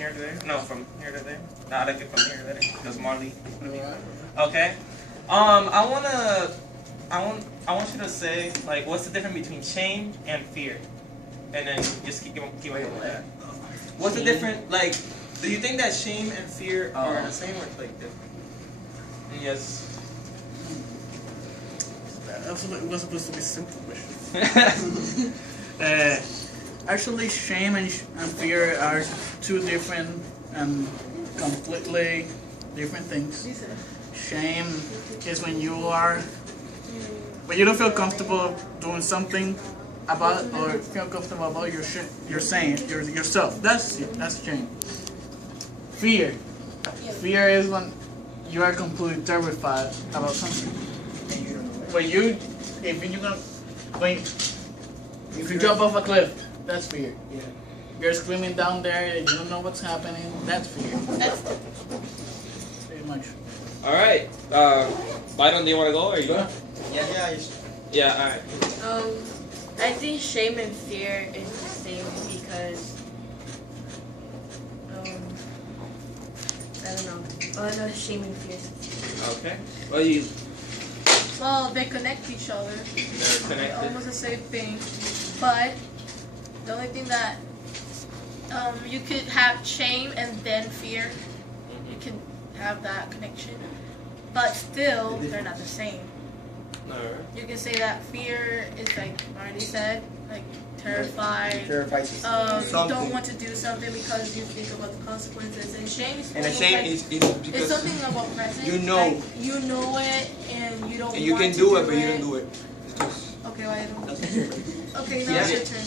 here to there. No, from here to there. No, I like it from here to there. Because Marley. Okay. I want you to say like, what's the difference between shame and fear, and then just keep going with that. What's the difference? Like, do you think that shame and fear are the same or like different? Yes. That was supposed to be simple question. Actually, shame and fear are two different and completely different things. Shame is when you don't feel comfortable doing something about or feel comfortable about yourself. That's shame. Fear is when you are completely terrified about something. If you jump off a cliff, that's fear. Yeah. You're screaming down there, you don't know what's happening, that's fear. Pretty much. Alright. Byron, do you want to go or you go? Yeah, alright. I think shame and fear is the same because I don't know. Oh, I know shame and fear. Okay. Well, they connect each other. They're connected. Almost the same thing. But the only thing that you could have shame and then fear. You can have that connection. But still, they're not the same. Alright. You can say that fear is like Marty said, like terrified. Don't want to do something because you think about the consequences. And shame is And the shame is it's because something about present. you know. Like, you know it and you don't. and you want can to do it, but you don't do it. It's just Okay, why don't? that's the difference. Okay, now it's your turn.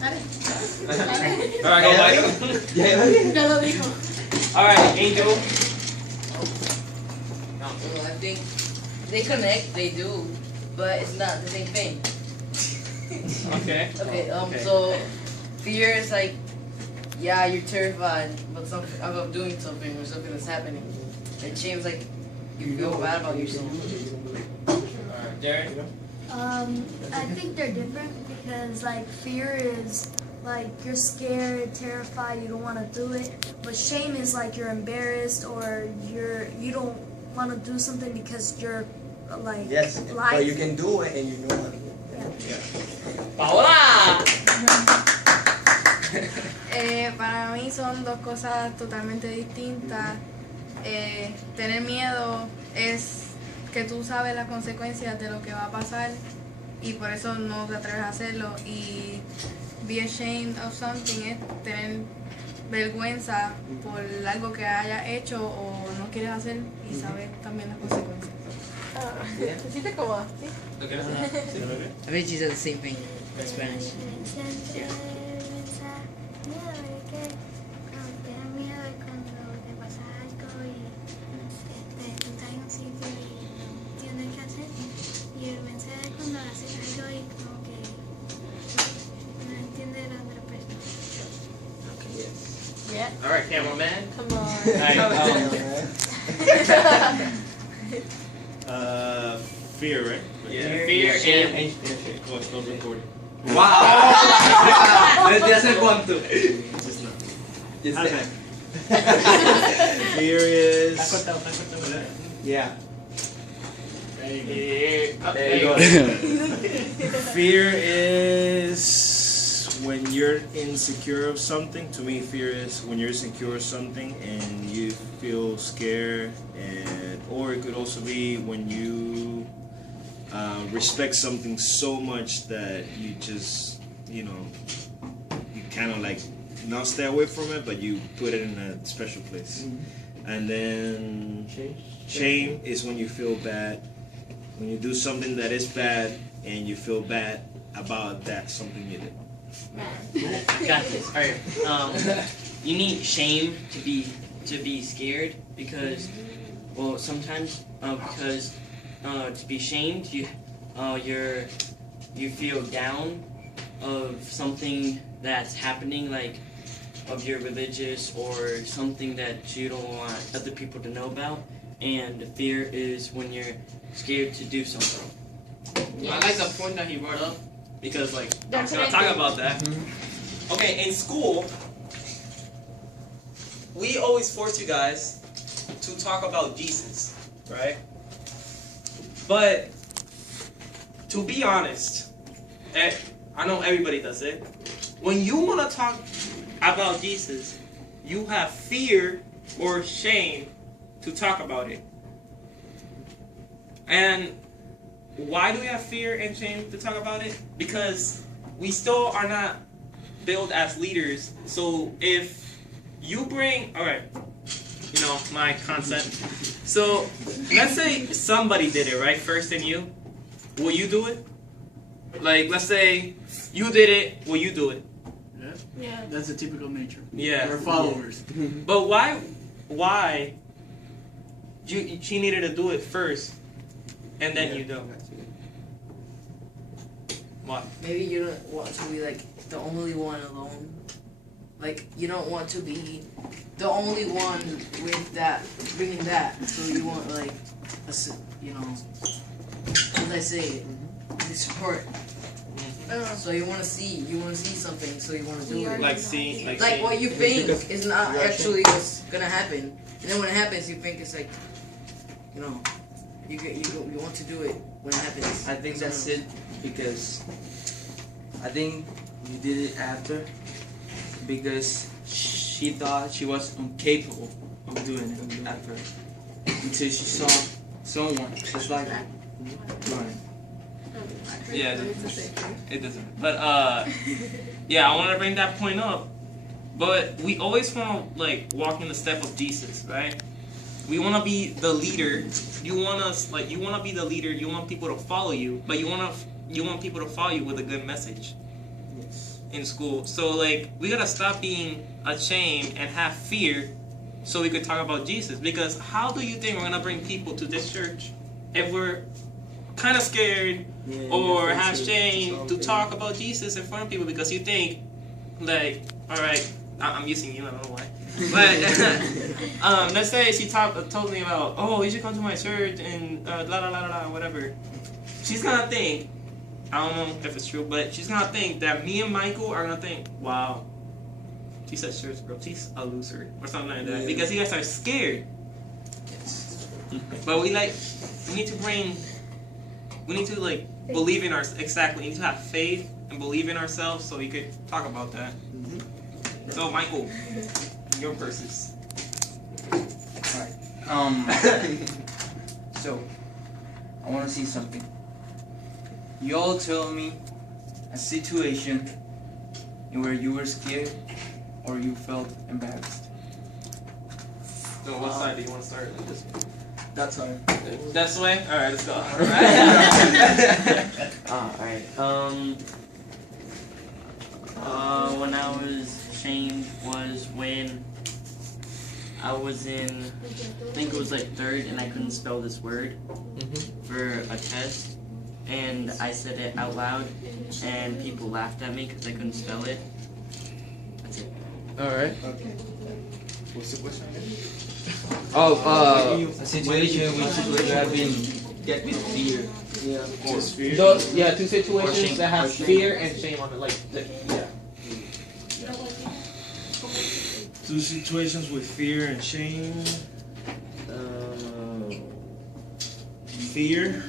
Dale. Alright, go Byron. Ya lo dijo. Alright, Angel. Well, I think they connect, they do, but it's not the same thing. Okay. Okay, so fear is like, yeah, you're terrified about doing something or something that's happening. And shame is like, you feel bad about yourself. Alright, Darren. I think they're different because like fear is like you're scared, terrified, you don't want to do it. But shame is like you're embarrassed or you don't want to do something because you're like but you can do it and you know it. Paola. Para mí son dos cosas totalmente distintas. Tener miedo es que tú sabes las consecuencias de lo que va a pasar y por eso no te atreves a hacerlo. Y be ashamed of something es tener vergüenza por algo que hayas hecho o no quieres hacer y saber también las consecuencias. ¿Te sientes cómoda? ¿Sí? ¿Lo quieres hacer? ¿Sí? I bet you said the same thing in Spanish. Yeah. Alright, cameraman. Come on. Fear, right? Yeah. Fear and Oh, it's not recording. Wow! Desde hace cuánto? Just not. Desde- Fear is. Yeah. there you go. Fear is when you're insecure of something. To me, fear is when you're insecure of something and you feel scared, or it could also be when you respect something so much that you just, you kind of like not stay away from it, but you put it in a special place. And then shame is when you feel bad, when you do something that is bad and you feel bad about that something you did. I got this. Alright. You need shame to be scared because, well, sometimes because to be shamed you feel down of something that's happening, like of your religious or something that you don't want other people to know about, and fear is when you're scared to do something. I like the point that he brought up because, like, I was gonna talk about that. Okay, in school, we always force you guys to talk about Jesus, right? But to be honest, I know everybody does it. When you want to talk about Jesus, you have fear or shame to talk about it. And why do we have fear and shame to talk about it? Because we still are not built as leaders. So if you bring, alright, you know, my concept. So let's say somebody did it, right? First than you. Will you do it? Like, let's say you did it, will you do it? Yeah. That's a typical nature. Yeah. We're followers. But why she needed to do it first and then you do? Why? Maybe you don't want to be like the only one alone. Like you don't want to be the only one with that, bringing that. So you want like, you know, as I say, the support. So you want to see something. So you want to do it. Like see. Like what you think is not actually what's gonna happen, and then when it happens, you think it's like, you know, you want to do it when it happens. I think that's it because I think you did it after because she thought she was incapable of doing it after until she saw someone just like her doing it. Yeah, it doesn't. But yeah, I want to bring that point up. But we always want to like walk in the step of Jesus, right? We want to be the leader. You want to be the leader. You want people to follow you, but you want people to follow you with a good message. Yes. In school. So like we gotta stop being ashamed and have fear, so we could talk about Jesus. Because how do you think we're gonna bring people to this church if we're kind of scared or have shame to talk about Jesus in front of people? Because you think like, all right, I'm using you. I don't know why. But let's say she told me about, oh, you should come to my church and la la la la whatever. She's gonna think, I don't know if it's true, but she's gonna think that me and Maykol are gonna think, wow, she said church girl, she's a loser or something like that. Because you guys are scared. But we need to like believe in exactly. We need to have faith and believe in ourselves so we could talk about that. So Maykol, your verses. Alright. So, I want to see something. You all tell me a situation in where you were scared or you felt embarrassed. So what side do you want to start? Like this one? That's hard. This way? Alright, let's go. Alright. When I was ashamed was when I was in, I think it was like third, and I couldn't spell this word for a test, and I said it out loud, and people laughed at me because I couldn't spell it. That's it. Alright. Okay. What's the question again? Oh, a situation which you have been get with fear. Yeah. Just fear. those, yeah, two situations shame. that have Or shame. fear and shame on it, like, yeah. Two situations with fear and shame. Fear.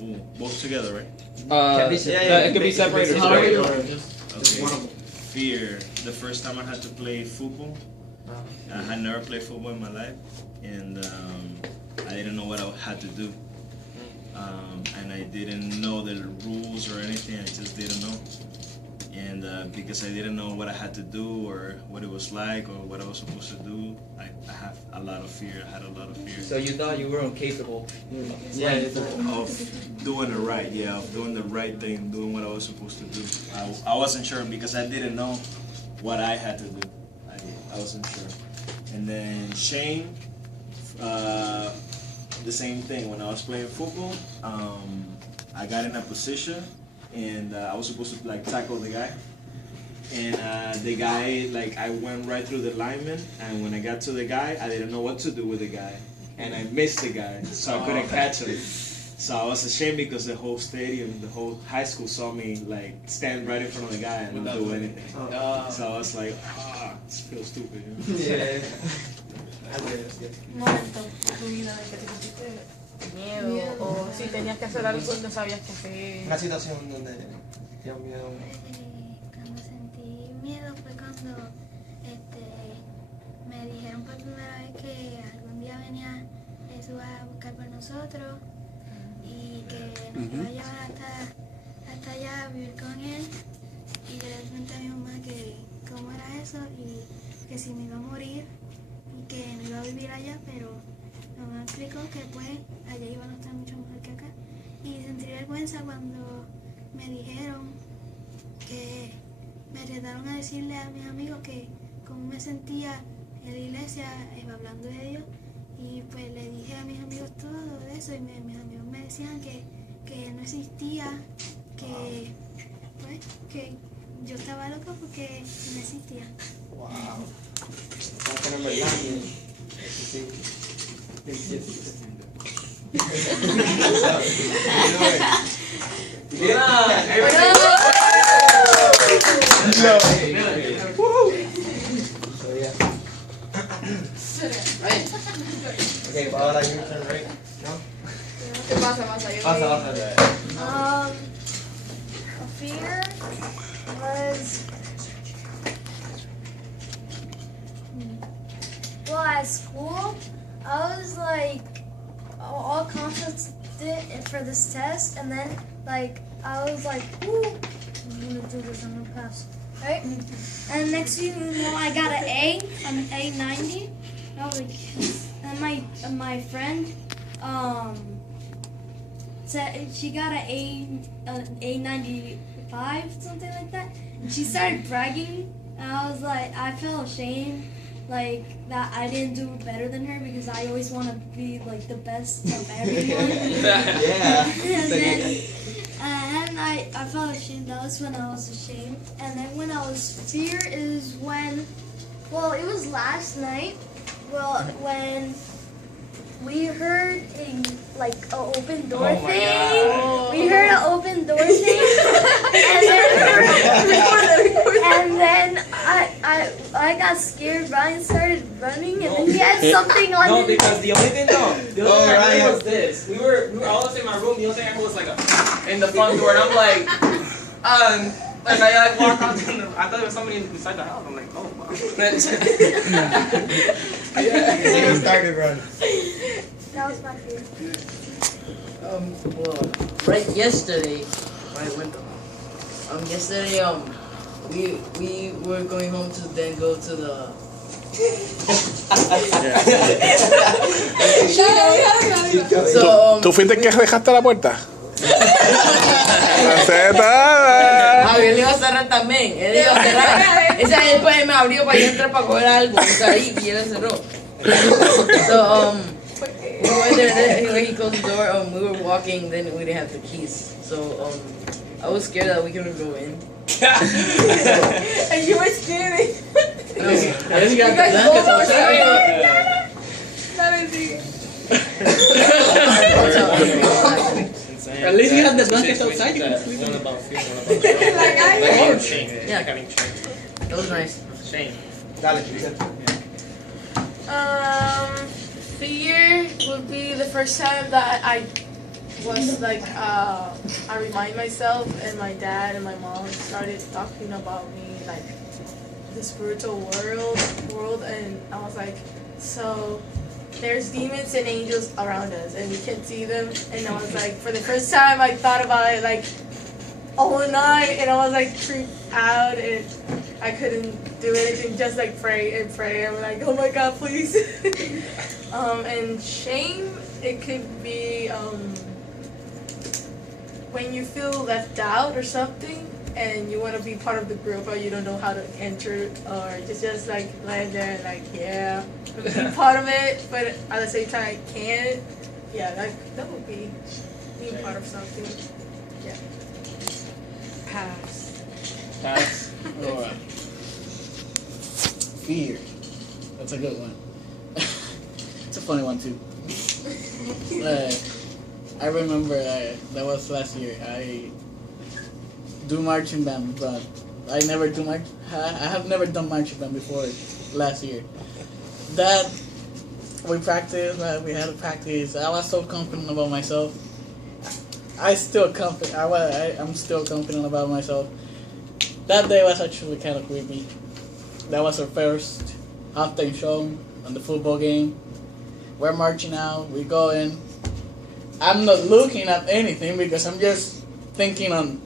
Ooh, both together, right? Can be it could be separated. However, Or just one of them. Fear. The first time I had to play football, I had never played football in my life, and I didn't know what I had to do. And I didn't know the rules or anything, I just didn't know. And because I didn't know what I had to do or what it was like or what I was supposed to do, I have a lot of fear. I had a lot of fear. So you thought you were incapable. Of doing it right, of doing the right thing, doing what I was supposed to do. I wasn't sure because I didn't know what I had to do. I wasn't sure. And then shame, the same thing. When I was playing football, I got in a position and I was supposed to like tackle the guy. And the guy, like I went right through the lineman, and when I got to the guy, I didn't know what to do with the guy. And I missed the guy, so I couldn't catch him. So I was ashamed because the whole stadium, the whole high school saw me like stand right in front of the guy and not do anything. So I was like, Feel stupid. Yeah. Un momento en tu vida en que te sentiste miedo o si tenías que hacer algo y no sabías qué hacer. Una situación donde te dio miedo. Cuando sentí miedo fue cuando me dijeron por primera vez que algún día venía Jesús a buscar por nosotros y que nos iba a llevar hasta allá a vivir con él. Y yo le pregunté a mi mamá que cómo era eso y que si me iba a morir y que no iba a vivir allá, pero mi mamá explicó que pues allá iban a estar mucho mejor que acá. Y sentí vergüenza cuando me dijeron que me retaron a decirle a mis amigos que cómo me sentía en la iglesia hablando de Dios. Y pues le dije a mis amigos todo eso y mis amigos me decían que no existía, que pues que yo estaba loca porque no existía. Wow. No tener verdad. Eso sí. Okay, ahora your turn, right? No? ¿Qué pasa? Pasa. A fear was well at school. I was like all confident for this test, and then like I was like, "Ooh, I'm gonna do this. I'm gonna pass." Right? And next thing you know, I got an A90. I was like, and my friend said she got an A95, something like that. And she started bragging, and I was like, I felt ashamed, like that I didn't do better than her because I always want to be like the best of everyone. Yeah. And I felt ashamed. That was when I was ashamed. And then when I was fear is when, well, it was last night. Well, when we heard an open door thing. God. We heard an open door thing, and then I got scared. Ryan started running, and then he had something on No, his. because the only thing I Ryan. heard was this. We were all in my room. The only thing I heard was like in the front door, and I'm like, and I walked out. I thought there was somebody inside the house. I'm like, oh wow. You started running. That was my fear. Well, right yesterday, yesterday, we were going home to then go to the. So, ¿Tú fuiste el que dejaste la puerta? Javier le iba a cerrar también. Él iba a cerrar. Ese después me abrió para yo entrar para coger algo. O sea, ahí y él cerró. So, we went there, he closed the door, we were walking, then we didn't have the keys. So, I was scared that we couldn't go in. And you were scared. No, I just got the blankets outside. At least you have the blankets outside. You can sleep. One about fear, one about like shame. Yeah. Like having shame. that was nice. Shame. Dale, Lisa. Fear would be the first time that I was like, I remind myself and my dad and my mom started talking about me, like the spiritual world, and I was like, so there's demons and angels around us and we can't see them, and I was like, for the first time I thought about it like all night, and I was like freaked out and I couldn't do anything, just like pray and pray. I'm like, oh my God, please. And shame, it could be when you feel left out or something and you want to be part of the group but you don't know how to enter, or just like land there and like, yeah, be part of it, but at the same time I can't. Yeah, that would be being part of something. Yeah. Pass. Pass. Alright. Fear. That's a good one. It's a funny one too. I remember that was last year. I do marching band, but I never do much. I have never done much than before last year. That we practiced. We had to practice. I was so confident about myself. I'm still confident about myself. That day was actually kind of creepy. That was our first halftime show on the football game. We're marching out. We go in. I'm not looking at anything because I'm just thinking on,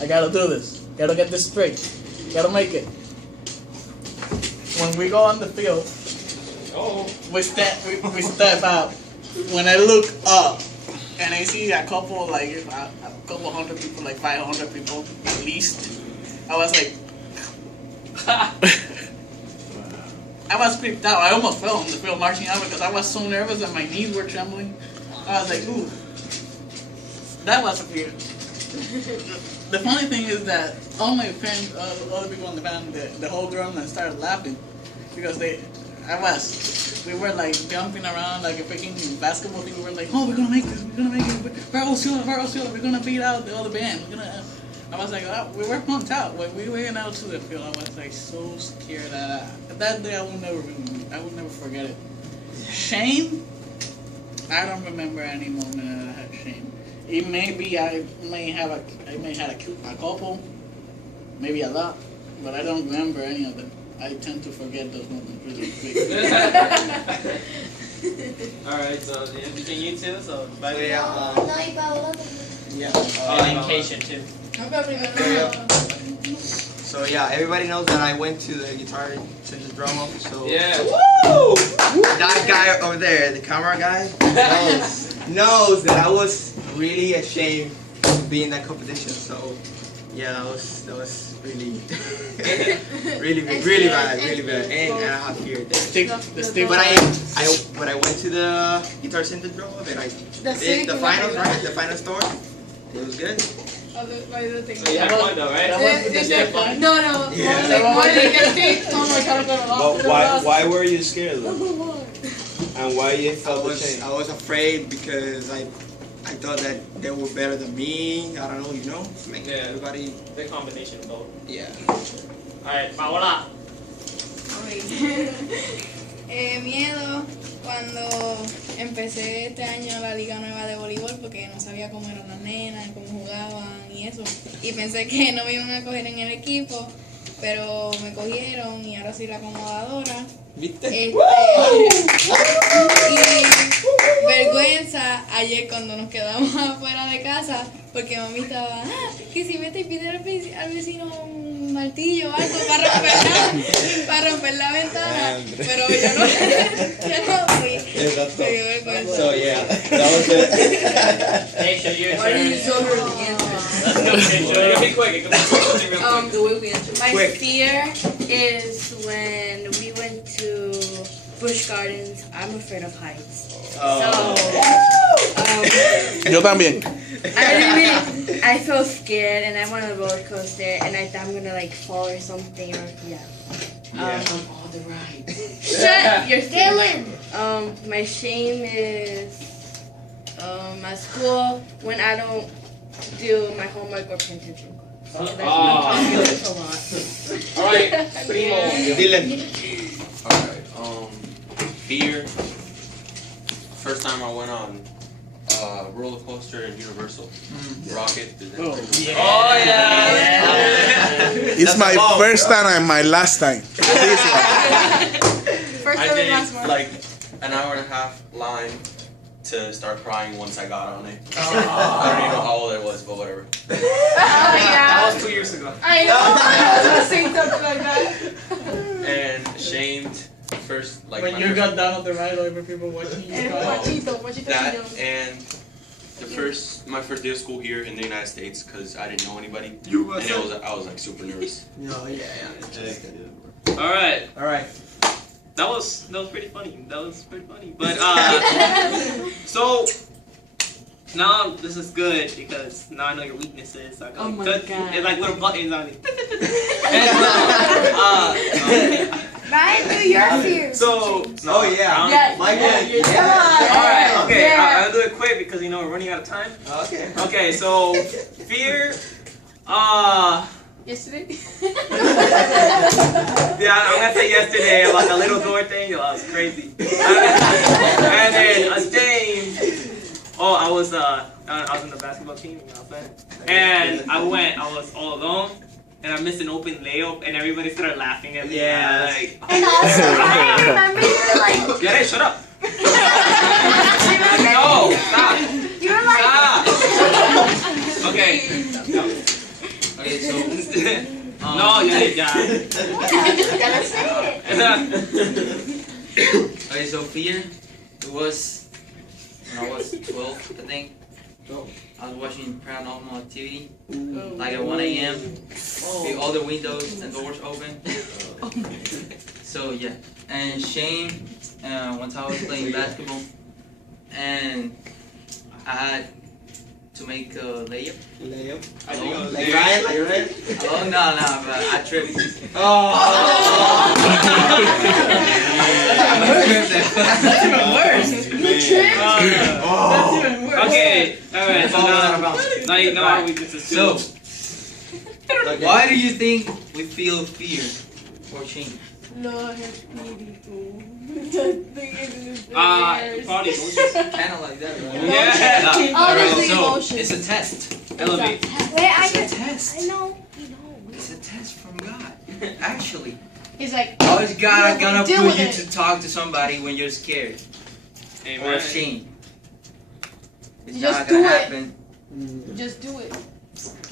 I gotta do this. Gotta get this straight. Gotta make it. When we go on the field, we step out. When I look up and I see a couple hundred people, like 500 people at least, I was like, I was creeped out. I almost fell on the field marching out because I was so nervous that my knees were trembling. I was like, ooh, that was weird. The funny thing is that all my friends, all the people in the band, the whole drum and started laughing because we were like jumping around like a freaking basketball thing. We were like, oh, we're gonna make this, we're gonna make it. We're gonna beat out the other band. I was like, oh, we were pumped out. When we went out to the field, I was like so scared that day I would never forget it. Shame? I don't remember any moment that I had shame. It may be I may have a couple, maybe a lot, but I don't remember any of them. I tend to forget those moments really quick. Alright, so between you two, so bye. And Keisha too. So yeah, everybody knows that I went to the guitar drama. So Yeah. woo! That guy over there, the camera guy, knows that I was really ashamed to be in that competition. So yeah, that was really really bad, and I have fear there. But I went to the guitar center drama and I did the finals, right? The final store. It was good. So you had fun though, right? No. But why were you scared though? And why you felt the shame? I was afraid because I thought that they were better than me. I don't know, Like everybody. The combination of both. Yeah. Alright, Paola. Miedo cuando empecé este año la liga nueva de voleibol porque no sabía cómo eran las nenas, cómo jugaban y eso. Y pensé que no me iban a coger en el equipo, pero me cogieron y ahora soy la acomodadora. ¿Viste? Y vergüenza ayer cuando nos quedamos afuera de casa porque mami estaba, que si vete y pide al vecino un martillo o algo para romper la ventana, pero yo no fui. Me dio vergüenza. So yeah, that was it. Keisha, your Why did you turn. show her the answers? Let's go, Keisha. You be quick. It can be something real quick. The way we answered. My Quick. fear is when we went to Busch Gardens. I'm afraid of heights. Yo también. I feel scared and I'm on a roller coaster and I thought I'm gonna like fall or something or On all the rides. Shut your Dylan. My shame is at school when I don't do my homework or pay attention. That's a lot. Alright, Primo. Dylan. Alright, fear. First time I went on roller coaster in Universal. Rocket. Oh. Oh yeah. It's my first time and my last time. I did like an hour and a half line to start crying once I got on it. I don't even know how old I was, but whatever. That was 2 years ago. I know. I was saying something like that. And ashamed first, like When my you first- got down on the ride, over people watching you cry. that and my first day of school here in the United States because I didn't know anybody. And I was like super nervous. No, yeah. All right. All right. That was pretty funny. But so now this is good because now I know your weaknesses. So I can it's like little buttons on it. Ryan, do your fears. So Oh yeah. Yes. Michael. All right. Okay. Yeah. I'll do it quick because we're running out of time. Okay. Okay. So fear. Yesterday? Yeah, I'm gonna say yesterday about the little door thing. Yo, that was crazy. And then a day. Oh, I was in the basketball team. You know what I'm saying? And I was all alone. And I missed an open layup, and everybody started laughing at me. Yeah. Like, And also, I remember you were like, yeah, hey, shut up. No, stop. you were like, Stop. Okay. No. Okay, so No, yeah. gotta say it. okay, so fear. It was when I was 12, I think. I was watching paranormal activity, like at 1 a.m. With all the windows and doors open. So yeah, and shame. One time I was playing basketball, and I had to make a layup. Alone. Like Ryan? Oh no, but I tripped. That's even worse. That's even worse. Okay, alright, so now we just assume. So, why do you think we feel fear or shame? Lo espíritu. Probably emotions. Kind of like that, right? Yeah. All Alright, the so emotions. it's a test. Elevate. Wait, It's a test. I know. It's a test from God. Actually, He's like, how is God gonna deal put with you it. to talk to somebody when you're scared or Amen. ashamed? It's Just not do gonna it. happen. just do it.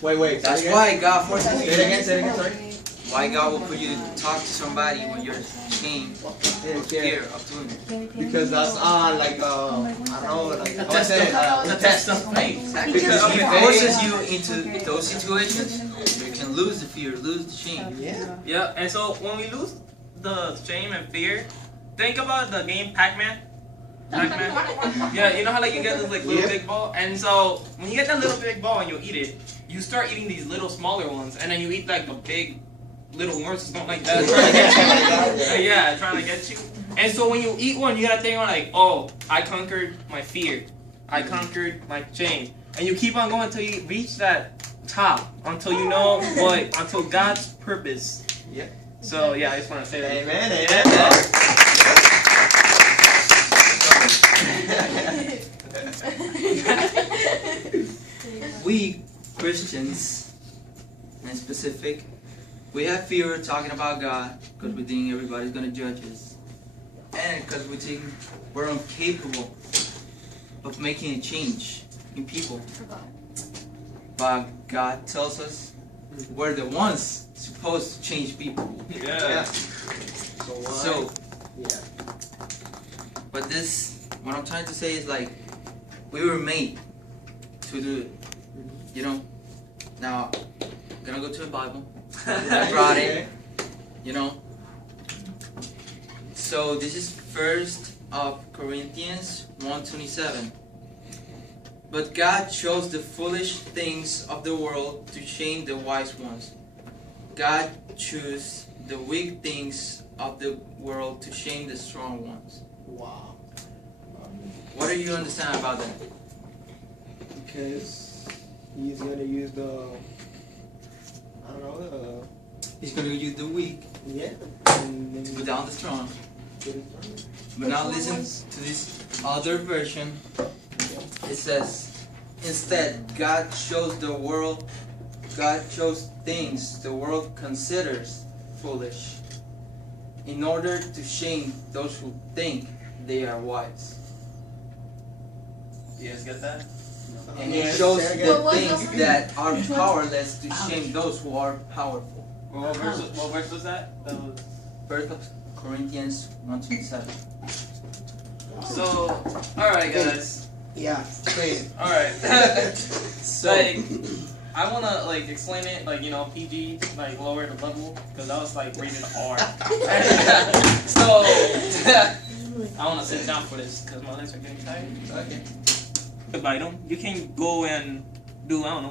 Wait. That's why God forces Say it again, sorry. Why God will put you to talk to somebody when you're ashamed or scared of doing it. Because that's like I don't know, like A test of faith. Exactly. Because- Because He okay. forces you into those situations. You can lose the fear, lose the shame. Yeah, and so when we lose the shame and fear, think about the game Pac-Man. Yeah, you know how like you get this like little big ball, and so when you get that little big ball and you eat it, you start eating these little smaller ones, and then you eat like the big little worms or something like that, trying to get you. Yeah, trying to get you. And so when you eat one, you gotta think like, oh, I conquered my fear, I conquered my shame, and you keep on going until you reach that top, until you know what, until God's purpose. Yeah. So yeah, I just want to say that. Amen. We Christians, in specific, we have fear talking about God because we think everybody's gonna judge us, and because we think we're incapable of making a change in people. But God tells us we're the ones supposed to change people. Yeah. So, but what I'm trying to say is like, we were made to do it. You know? Now, I'm gonna go to the Bible. I brought it. You know? So, this is 1st of Corinthians 1:27. But God chose the foolish things of the world to shame the wise ones. God chose the weak things of the world to shame the strong ones. Wow. What do you understand about that? Because he's gonna use He's going to use the weak to put down the strong. But now listen to this other version. It says, instead, God chose things the world considers foolish in order to shame those who think they are wise. You guys get that? And He chose the things that are powerless to shame those who are powerful. What verse was that? That was... 1 Corinthians 1:27. So, alright guys. Yeah. Alright. So, like, I wanna like explain it like, you know, PG, like lower the level, because that was like rated R. So, I wanna sit down for this, because my legs are getting tired. okay. Bite them. You can go and do, I don't know,